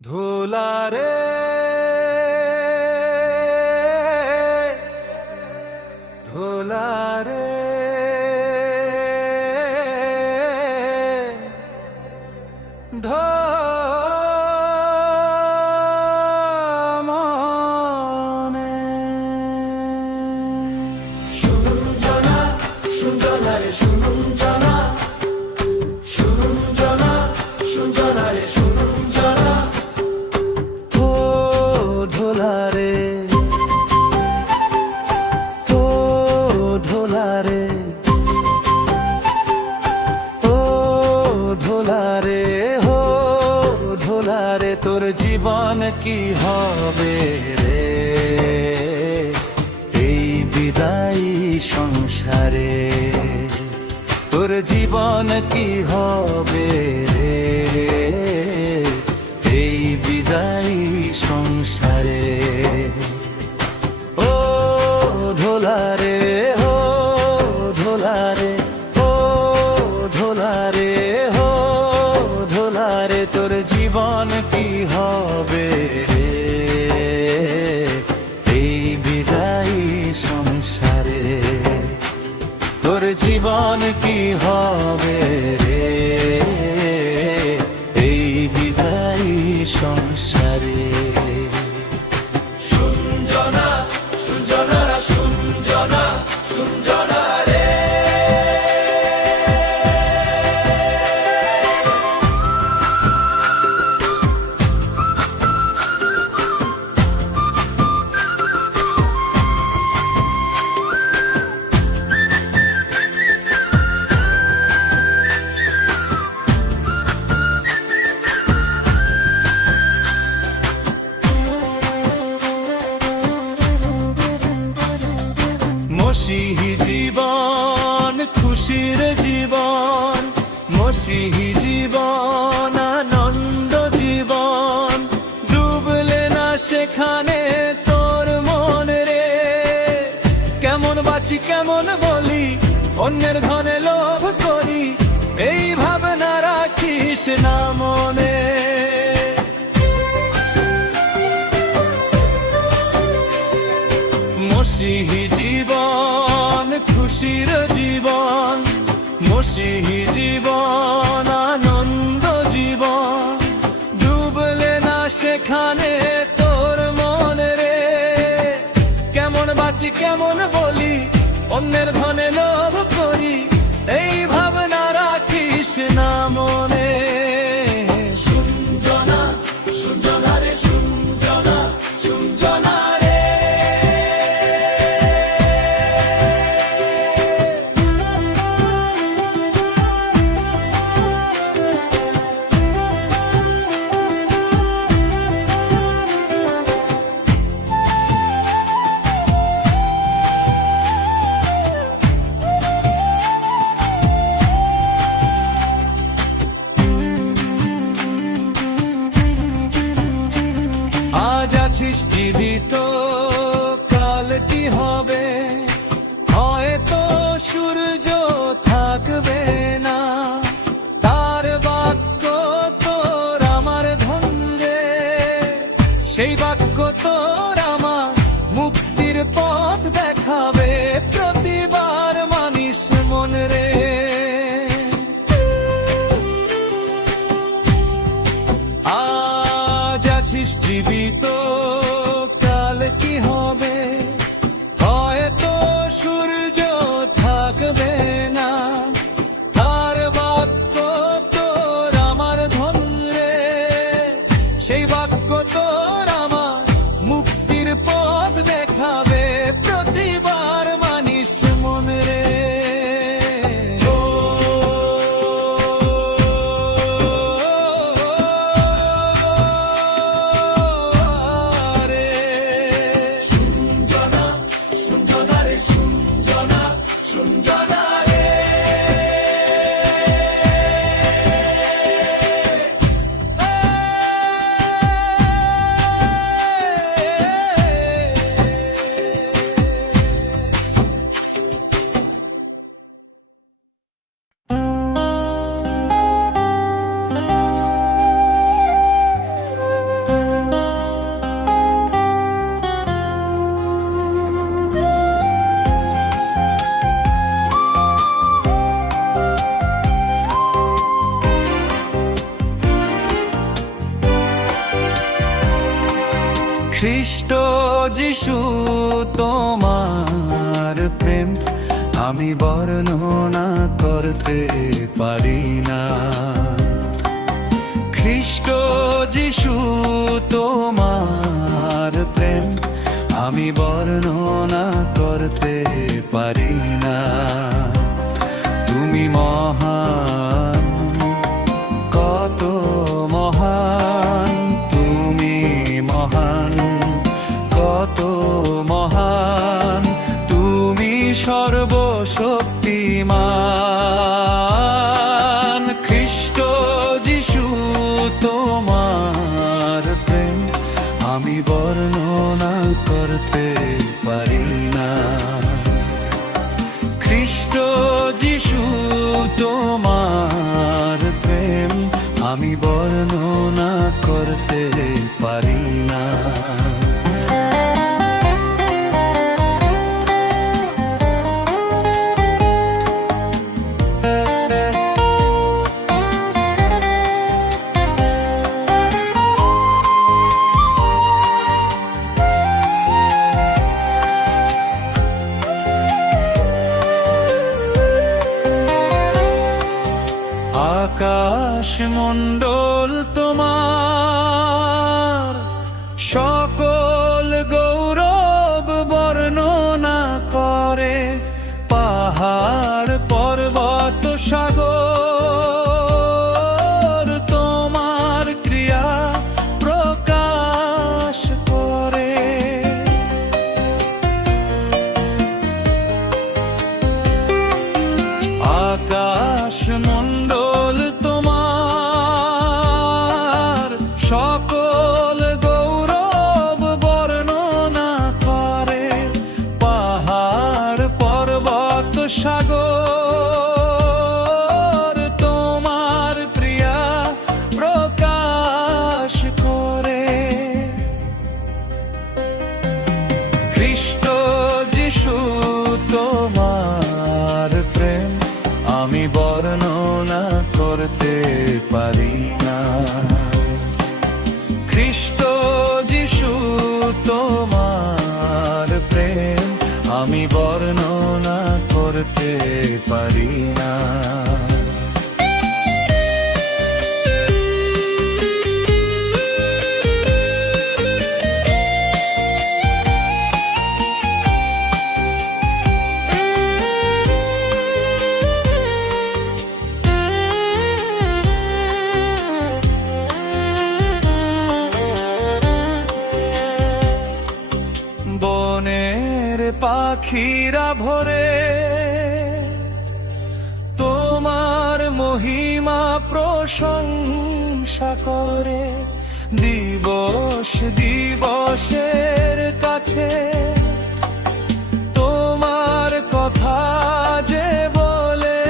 ধুলারে ধুলারে ধমনে শুনুন জনা শুন জনা রে শুনুন জনা শুনুন জনা শুন জনা রে শুনুন জনা ও ধুলারে ও ধুলারে ও ধুলারে হো ধুলারে তোর জীবন কি হবে রে এই বিদায়ী সংসারে তোর জীবন কি হবে রে এই বিদায়ী সংসারে ও ধুলারে হো ধুলারে ও ধুলারে হো ধুলারে তোর জীবন কি হবে রে এই বিদায়ী সংসারে তোর জীবন কি হবে রে এই বিদায়ী সংসারে শুনজনা শুনজনা শুনজনা শুনজনা রে মসিহি জীবন খুশির জীবন মসিহি জীবন আনন্দ জীবন ডুবলে না সেখানে তোর মন রে কেমন বাঁচি কেমন বলি অন্যের ধনে লোভ করি এই ভাবনা রাখিস না মনে মসিহি জীবন খুশির জীবন মসিহি জীবন আনন্দ জীবন ডুবলে না সেখানে তোর মন রে কেমন বাঁচি কেমন বলি অন্যের ধনে লোভ করি এই ভাবনা রাখিস না মনে শুনজনা শুনজনা রে শুনজনা শুনজনা আজ আছিস জীবিত কাল কি হবে হয়তো সূর্য থাকবে না তার বাক্য তোর আমার ধন রে সেই বাক্য তোর আমার মুক্তির পথ দেখাবে প্রতিবার মানিস মন রে আজ আছিস জীবিত কাল কি হবে হয়তো সূর্য থাকবে না তার বাক্য তোর আমার ধন রে সেই বাক্য তোর আমার মুক্তির পথ দেখাবে প্রতিবার মানিস মন রে খ্রিস্ট যিশু তোমার প্রেম আমি বর্ণনা করতে পারি না। খ্রিস্ট যিশু তোমার প্রেম আমি বর্ণনা করতে পারি না। তুমি মহান, কত মহান, তুমি মহান, কত মহান, তুমি সর্বশক্তিমান। খ্রিস্ট যিশু তোমার প্রেম আমি বর্ণনা করতে পারি না। খ্রিস্ট যিশু তোমার প্রেম আমি বর্ণনা করতে পারি না। আকাশ মণ্ডল তোমার সকল গৌরব বর্ণনা করে। পাহাড় পর্বত সাগর তোমার ক্রিয়া প্রকাশ করে। আকাশ মণ্ডল তোমার সকল গৌরব বর্ণনা করে। পাহাড় পর্বত সাগর তোমার প্রিয়া প্রকাশ করে। খ্রিস্ট যিশু তোমার প্রেম আমি বর্ণনা করতে পারি না। খ্রিস্ট যিশু তোমার প্রেম আমি বর্ণনা করতে পারি না। বনের পাখিরা ভরে তোমার মহিমা প্রশংসা করে। দিবস দিবসের কাছে তোমার কথা যে বলে।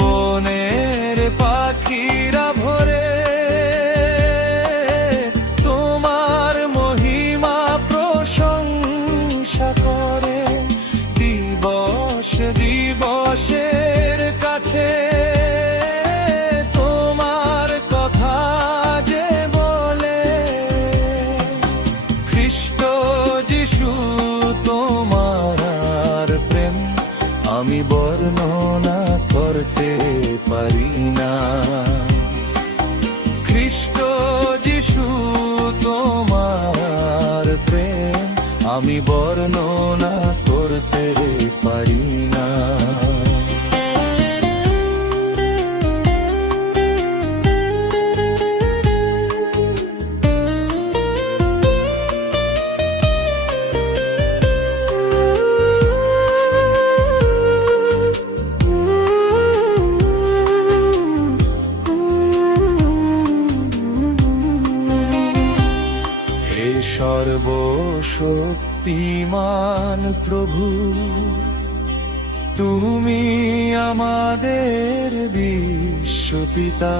বনের পাখিরা ভরে দিবসের কাছে তোমার কথা যে বলে। খ্রিস্ট যিশু তোমার প্রেম আমি বর্ণনা করতে পারি না। খ্রিস্ট যিশু তোমার প্রেম আমি বর্ণনা করতে পারি না। হে সর্বশক্তিমান প্রভু, তুমি আমাদের বিশ্বপিতা,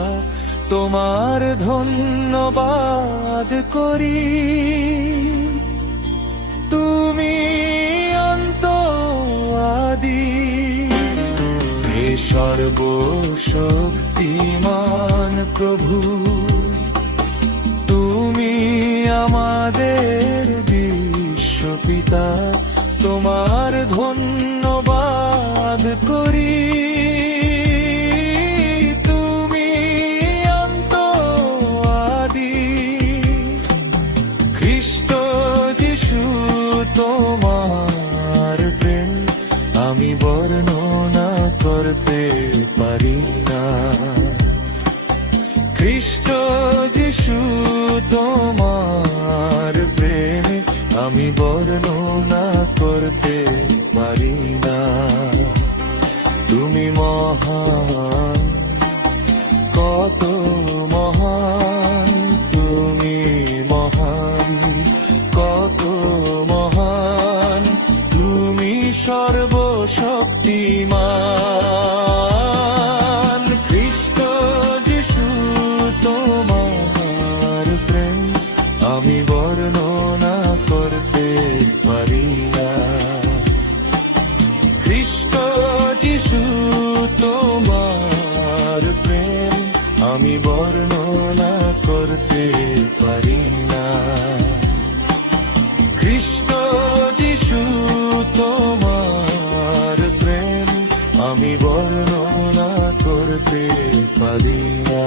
তোমার ধন্যবাদ করি। তুমি অন্ত আদি, হে সর্বশক্তিমান প্রভু, তুমি আমাদের বিশ্বপিতা, তোমার ধন্যবাদ করি। তুমি অন্ত আদি, খ্রিস্ট যিশু তোমার প্রেম আমি বর্ণনা করতে পারি না। খ্রিস্ট যিশু তোমার প্রেম আমি বর্ণনা করতে পারি না। তুমি মহান, কত মহান, তুমি মহান, কত মহান, তুমি সর্বশক্তিমান। খ্রিস্ট যিশু তোমার প্রেম আমি বর্ণনা করতে পারি না। খ্রিস্ট যিশু তোমার প্রেম আমি বর্ণনা করতে পারি না। খ্রিস্ট যিশু তোমার প্রেম আমি বর্ণনা করতে পারি না।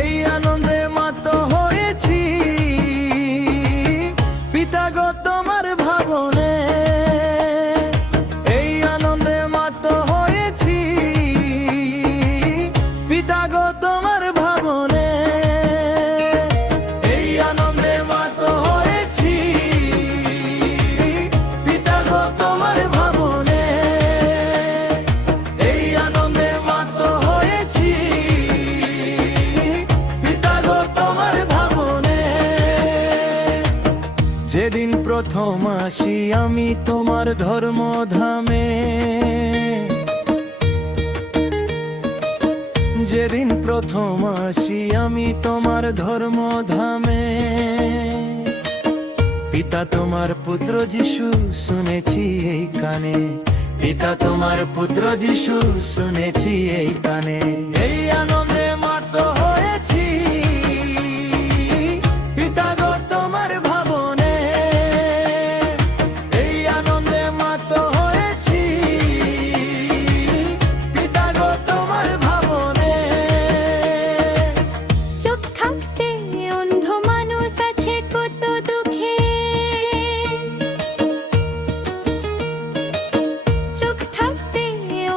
এই আনন্দে মাত হয়েছি পিতা গো তোমার ভাবনে, এই আনন্দে মাত হয়েছি পিতা গো তোমার ভাবনে, এই আনন্দে মাত হয়েছি পিতা গো তোমার ভাবনে, এই আনন্দে মাত হয়েছি পিতা গো তোমার ভাবনে। যেদিন প্রথম আসি আমি তোমার ধর্মধামে, যেদিন প্রথম আসি আমি তোমার ধর্মধামে, পিতা তোমার পুত্র যিশু শুনেছি এই কানে, পিতা তোমার পুত্র যিশু শুনেছি এই কানে। এই আনন্দে মাত হয়েছি পিতা গো তোমার ভাবনে, এই আনন্দে মাত হয়েছি পিতা গো তোমার ভাবনে। চোখ থাকতে অন্ধ মানুষ আছে কত দুঃখে, চোখ থাকতে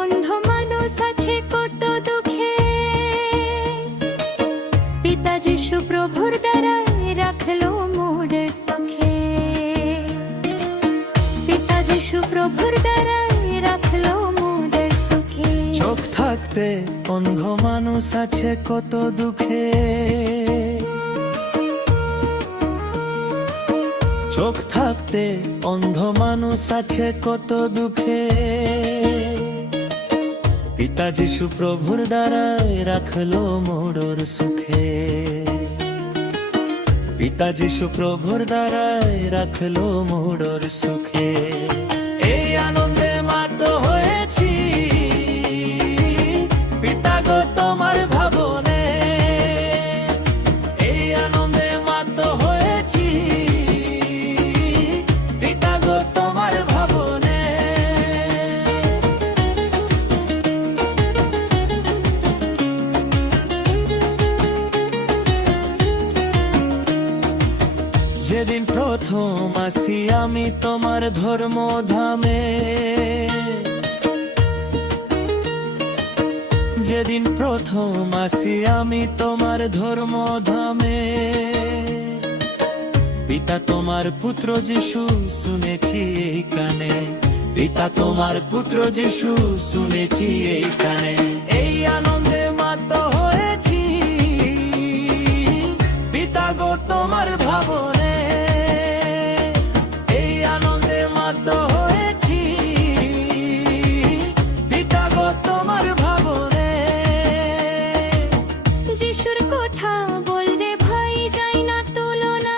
অন্ধ মানুষ আছে কত দুঃখে, পিতা যিশু প্রভুর দ্বারাই রাখলো মোর সুখে, পিতা যিশু প্রভুর দ্বারাই রাখলো মোর সুখে। চোখ থাকতে অন্ধ মানুষ আছে কত দুঃখে, চোখ থাকতে অন্ধ মানুষ আছে কত দুঃখে, পিতা যিশু প্রভুর দ্বারাই রাখলো মোর সুখে, পিতা যিশু প্রভুর দ্বারাই রাখলো মোর সুখে। এই আনন্দে মাত হয়েছি পিতা গো তোমার ভাবনে, এই আনন্দে মাত হয়েছি পিতা গো তোমার ভাবনে। যেদিন প্রথম আসি আমি তোমার ধর্মধামে, যেদিন প্রথম আসি আমি তোমার ধর্মধামে, পিতা তোমার পুত্র যিশু শুনেছি এই কানে, পিতা তোমার পুত্র যিশু শুনেছি এই কানে। এই আনন্দে মাত হয়েছি পিতা গো তোমার ভাবনে, এই আনন্দে মাত হয়েছি পিতা গো তোমার ভাবনে। যিশুর কথা বলবে ভাই যাই না তুলনা,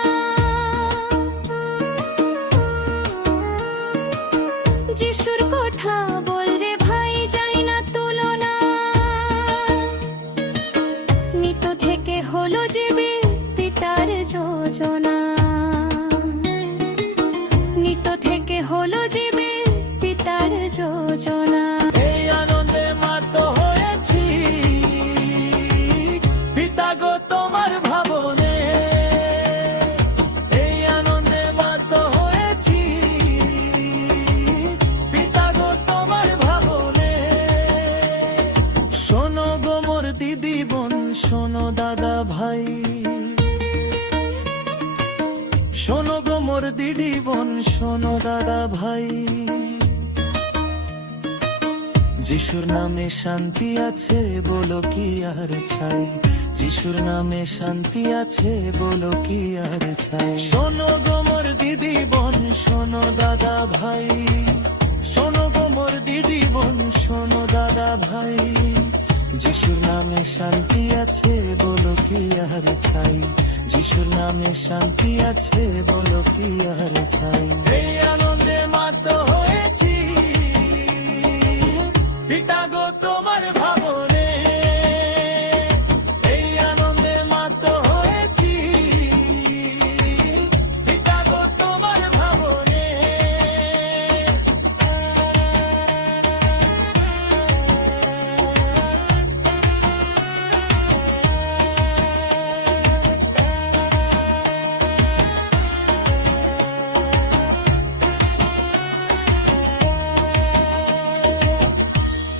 শোনো গো মোর দিদি বোন, শোনো দাদা ভাই, যিশুর নামে শান্তি আছে বলো কি আর চাই, যিশুর নামে শান্তি আছে বলো কি আর চাই। শোনো গো মোর দিদি বোন, শোনো দাদা ভাই, শোনো গো মোর দিদি বোন, শোনো দাদা ভাই, যিশুর নামে শান্তি আছে বলো কি আর চাই, যিশুর নামে শান্তি আছে বলো কি আর চাই। এই আনন্দে মাত হয়েছি পিতা গো তোমার ভাবনে, এই আনন্দে মাত হয়েছি পিতা গো তোমার ভাবনে।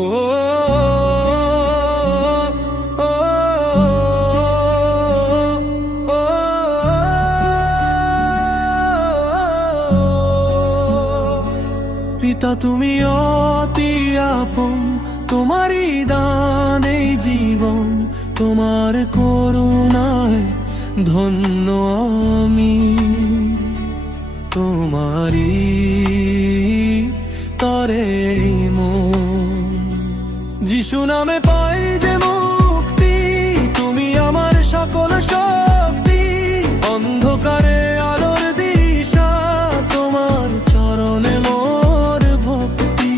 ও পিতা তুমি অতি আপন, তোমারই দান এই জীবন, তোমার করুণায় ধন্য আমি, তোমারই তরে মন। যিশু নামে পাই যে মুক্তি, তুমি আমার সকল শক্তি, অন্ধকারে আলোর দিশা, তোমার চরণে মোর ভক্তি।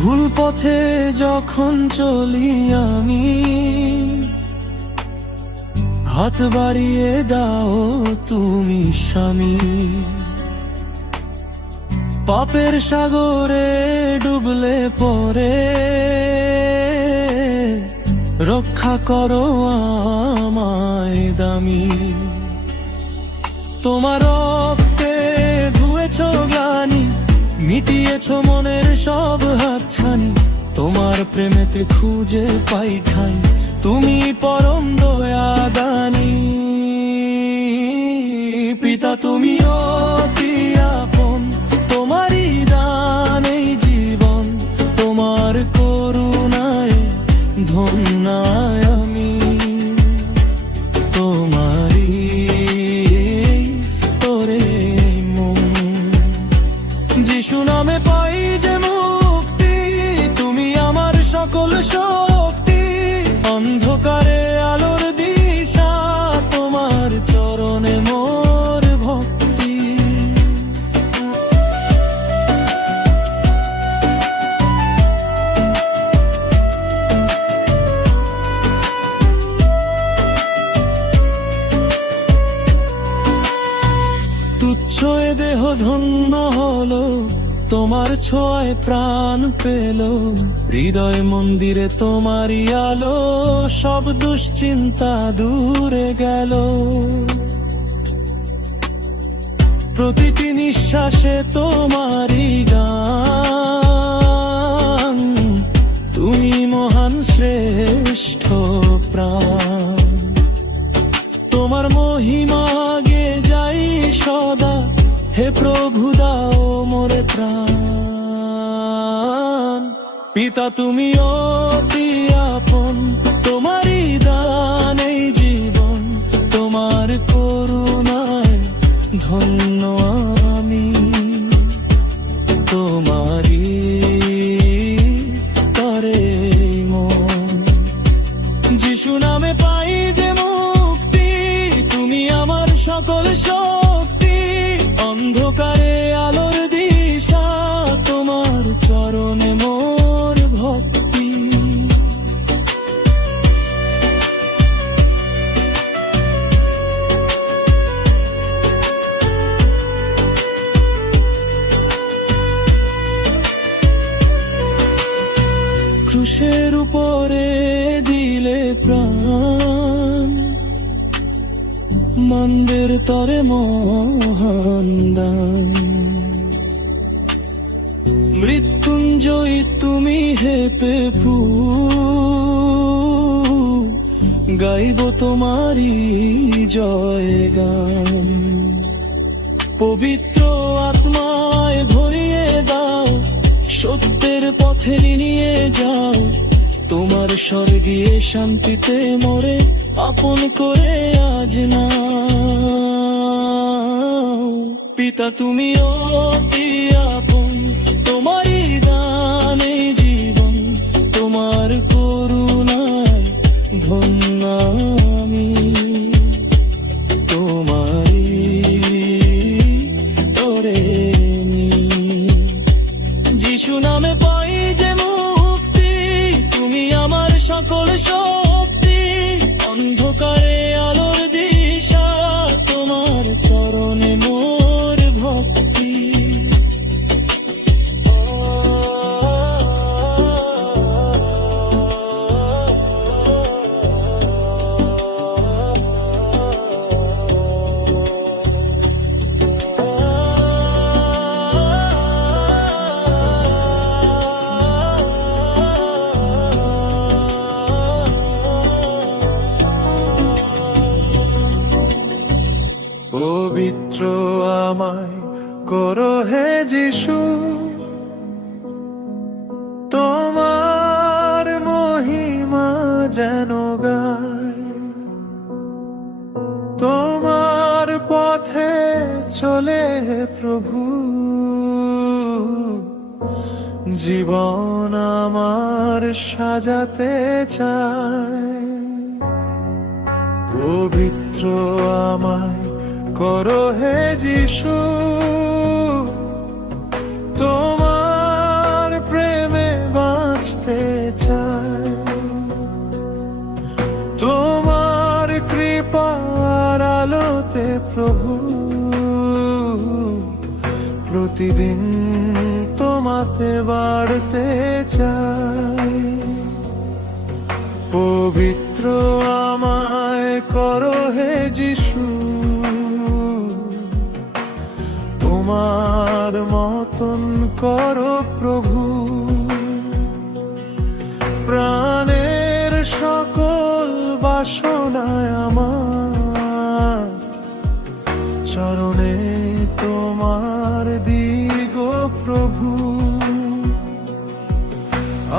ভুল পথে যখন চলি আমি, হাত বাড়িয়ে দাও তুমি স্বামী, পাপের সাগরে ডুবলে পরে রক্ষা করো আমায় দামি। তোমার রক্তে ধুয়েছ গ্লানি, মিটিয়েছ মনের সব হাতছানি, তোমার প্রেমেতে খুঁজে পাই ঠাই, তুমি পরম দয়া দানি। পিতা তুমি অতি আপন, তোমারই দান এই জীবন, তোমার করুণায় ধন্য আমি, তোমারই তোরে মন। যিশু নামে পাই যে মুক্তি, তুমি আমার সকল শক্তি, অন্ধকারে আলোর দিশা, তোমার চরণে মোর ভক্তি। তুচ্ছ এ দেহ ধন্য হলো, তোমার ছোঁয়ায় প্রাণ পেল, হৃদয় মন্দিরে তোমারই আলো, সব দুশ্চিন্তা দূরে গেল। প্রতিটি নিঃশ্বাসে তোমারই গান, তুমি মহান শ্রেষ্ঠ প্রাণ, তোমার মহিমা গে যাই সদা, হে প্রভু দাও মোরে প্রাণ। পিতা তুমি অতি আপন, তোমারই দান এই জীবন, তোমার করুণায় ধন্য আমি, তোমারই তরে মন। যিশু নামে পাই যে মুক্তি, তুমি আমার সকল শক্তি, অন্ধকারে আলোর দিশা, তোমার চরণে মোর ভক্তি। ক্রুশের উপরে দিলে প্রাণ, ব্রহ্মাণ্ডের তরে মহান দান। মৃত্যুঞ্জয়ী তুমি হে প্রভু, গাইব তোমারি জয়গান। পবিত্র আত্মায় ভরিয়ে দাও, সত্যের পথে নিয়ে যাও, তোমার স্বর্গীয় শান্তিতে মোরে আপন করে আজ না। পিতা তুমি অতি আপন, তোমারই দানে জীবন, তোমার করুণায় ধন্য আমি। তোমারই তরে যিশু নামে পাই যে মুক্তি, তুমি আমার সকল শক্তি, অন্ধকারে আলোর দিশা, তোমার চরণে মোর ভক্তি। পবিত্র আমায় করো হে যিশু, তোমার মহিমা যেন গায়, তোমার পথে চলে হে প্রভু, জীবন আমার সাজাতে চায়। পবিত্র আমায় করো হে যিশু, তোমার প্রেমে বাঁচতে চাই, তোমার কৃপার আলোতে প্রভু, প্রতিদিন তোমাতে বাড়তে চাই। পবিত্র আমায় করো হে যিশু, তোমার মতন করো প্রভু, প্রাণের সকল বাসনায় আমার চরণে তোমার দিগো প্রভু।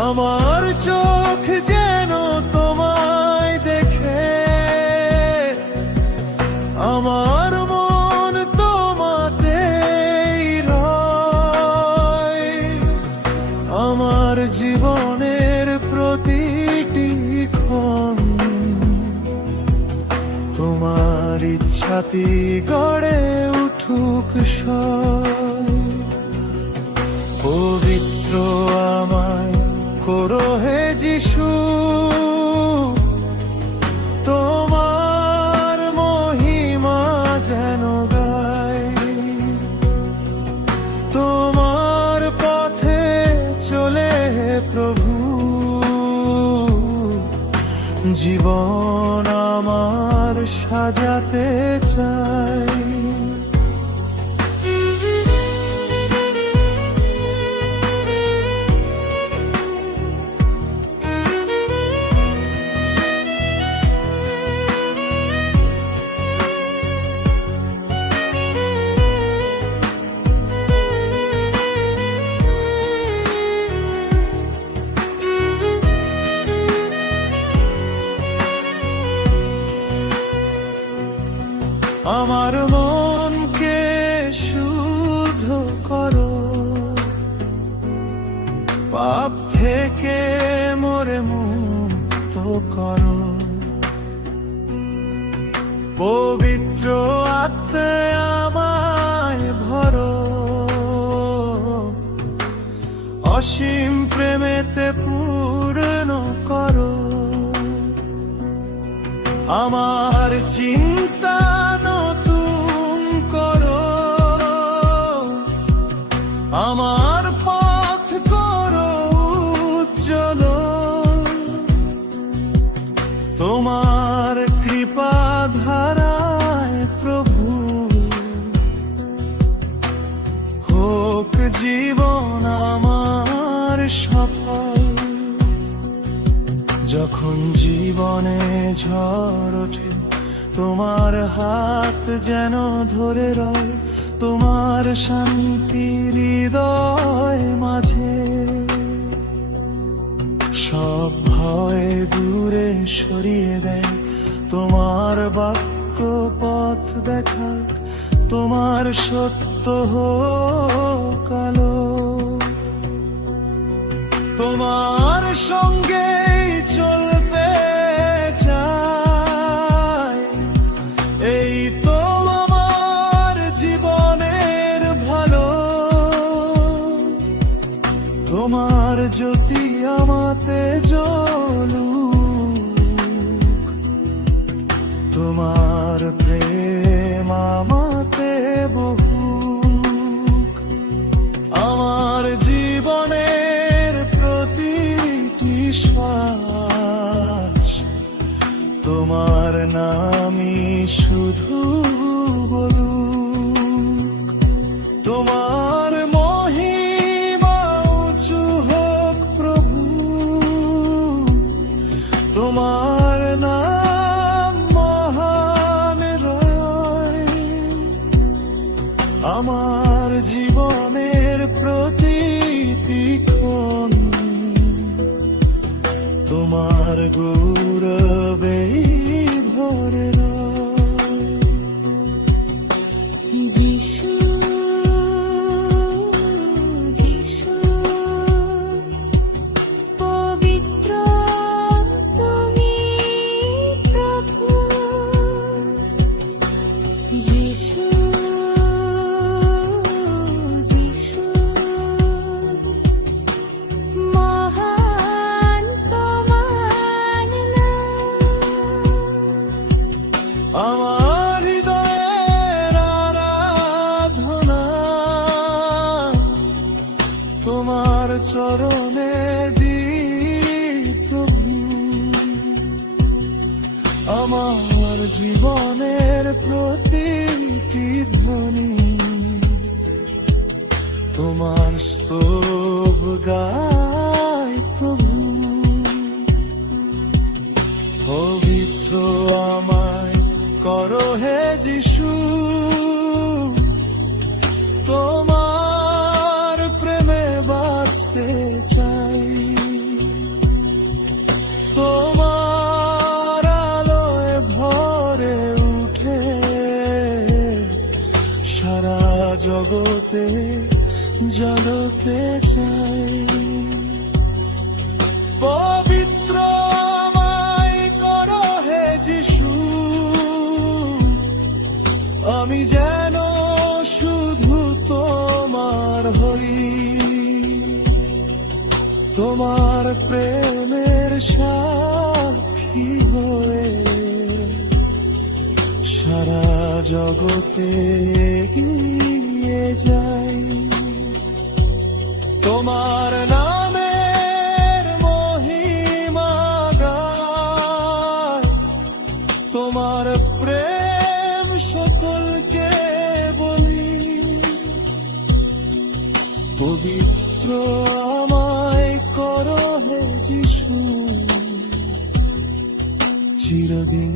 আমার চোখ যেন তোমায় দেখে, আমার মন তোমাতেই রয়, আমার জীবনের প্রতিটি ক্ষণ তোমার ইচ্ছাতে গড়ে উঠুক সয়। পবিত্র আমায় করো হে যিশু, তোমার মহিমা যেন গায়, তোমার পথে চলে হে প্রভু, জীবন আমার সাজাতে চাই। আমার মনকে শুদ্ধ করো, পাপ থেকে মোরে মুক্ত করো, পবিত্র আত্মে আমায় ভরো, অসীম প্রেমেতে পূর্ণ করো। আমার চিন্তা নতুন করো, আমার পথ করো উজ্জ্বল, তোমার কৃপা ধারায় জীবন আমার সফল। যখন জীবনে ঝড় ওঠে তোমার হাত যেন ধরে রয়, তোমার শান্তি হৃদয় মাঝে। সব ভয় দূরে সরিয়ে দেয় তোমার বাক্য পথ দেখা, তোমার সত্য হোক আলো। তোমার সঙ্গে চলতে চাই, এই তো আমার জীবনের ভালো। তোমার জ্যোতি আমাতে জ্বলুক, তোমার প্রেম আমাতে বহুক। আমার জীবনের প্রতিটি শ্বাস তোমার নামই শুধু বলুক। তোমার মহিমা উঁচু হোক প্রভু, তোমার নাম মহান রয়। আমার জীবনের প্রতিটি ক্ষণ তোমার গৌরবে ভরে রয়। যিশু, যিশু, পবিত্র তুমি প্রভু। যিশু, যিশু, মহান তোমার নাম। আমার হৃদয়ের আরাধনা তোমার চরণে দিই প্রভু। আমার জীবনের প্রতিটি ধ্বনি তোমার স্তব গায় প্রভু। পবিত্র আমায় করো হে যিশু, তোমার প্রেমে বাঁচতে চাই। তোমার আলোয় ভরে উঠে সারা জগতে জ্বলতে চাই। পবিত্র আমায় করো হে যিশু, আমি যেন শুধু তোমার হই। তোমার প্রেমের সাক্ষী হয়ে সারা জগতে এগিয়ে যাই। তোমার নামের মহিমা গায়, তোমার প্রেম সকলকে বলি। পবিত্র আমায় করো হে যিশু, চিরদিন